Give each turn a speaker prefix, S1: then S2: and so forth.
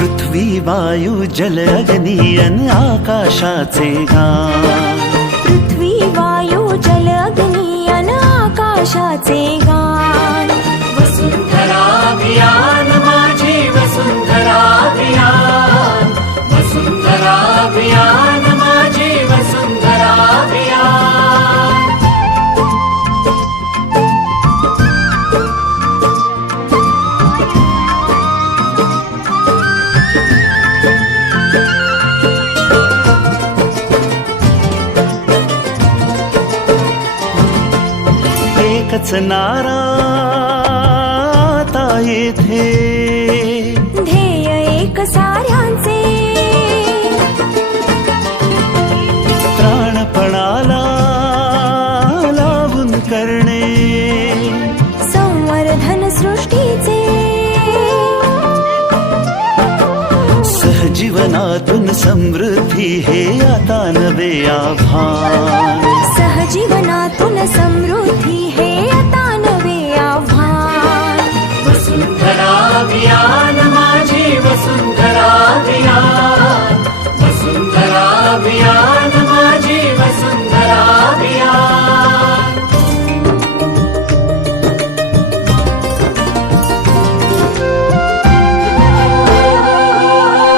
S1: पृथ्वी वायू जल अग्नी अन आकाशाचे गान
S2: पृथ्वी वायू जल अग्नी अन आकाशाचे गान
S1: वसुंधरा अभियान माझी वसुंधरा अभियान वसुंधरा अभियान एकच नारा येथे.
S2: ध्येय एक साऱ्यांचे.
S1: प्राणपणाला लावून करणे.
S2: संवर्धन सृष्टीचे.
S1: सहजीवनातून समृद्धी हे आता नवे
S2: सहजीवन